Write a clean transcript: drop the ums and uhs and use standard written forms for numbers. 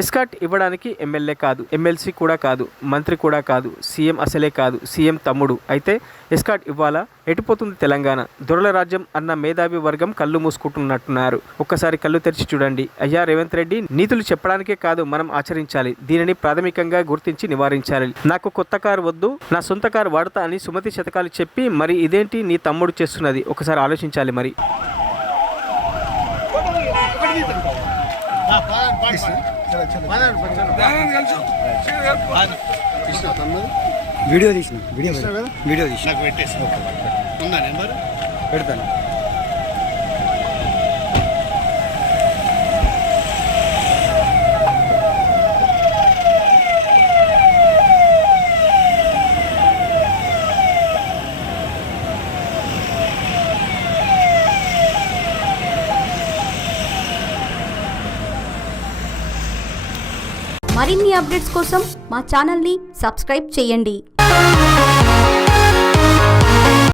Escort ఇవ్వడానికి MLA కాదు, MLC కూడా కాదు, మంత్రి కూడా కాదు, సీఎం అసలే కాదు, సీఎం తమ్ముడు. అయితే ఎస్కాట్ ఇవ్వాలా? ఎటుపోతుంది తెలంగాణ? దొరల రాజ్యం అన్న మేధావి వర్గం కళ్ళు మూసుకుంటున్నట్టున్నారు. ఒక్కసారి కళ్ళు తెరిచి చూడండి. అయ్యా రేవంత్ రెడ్డి, నీతులు చెప్పడానికే కాదు, మనం ఆచరించాలి. దీనిని ప్రాథమికంగా గుర్తించి నివారించాలి. నాకు కొత్త కారు వద్దు, నా సొంత కారు వాడతా అని సుమతి శతకాలు చెప్పి మరి ఇదేంటి నీ తమ్ముడు చేస్తున్నది? ఒకసారి ఆలోచించాలి. మరి వీడియో తీసిన పెడతాను. మరిన్ని అప్డేట్స్ కోసం మా ఛానల్ని సబ్స్క్రైబ్ చేయండి.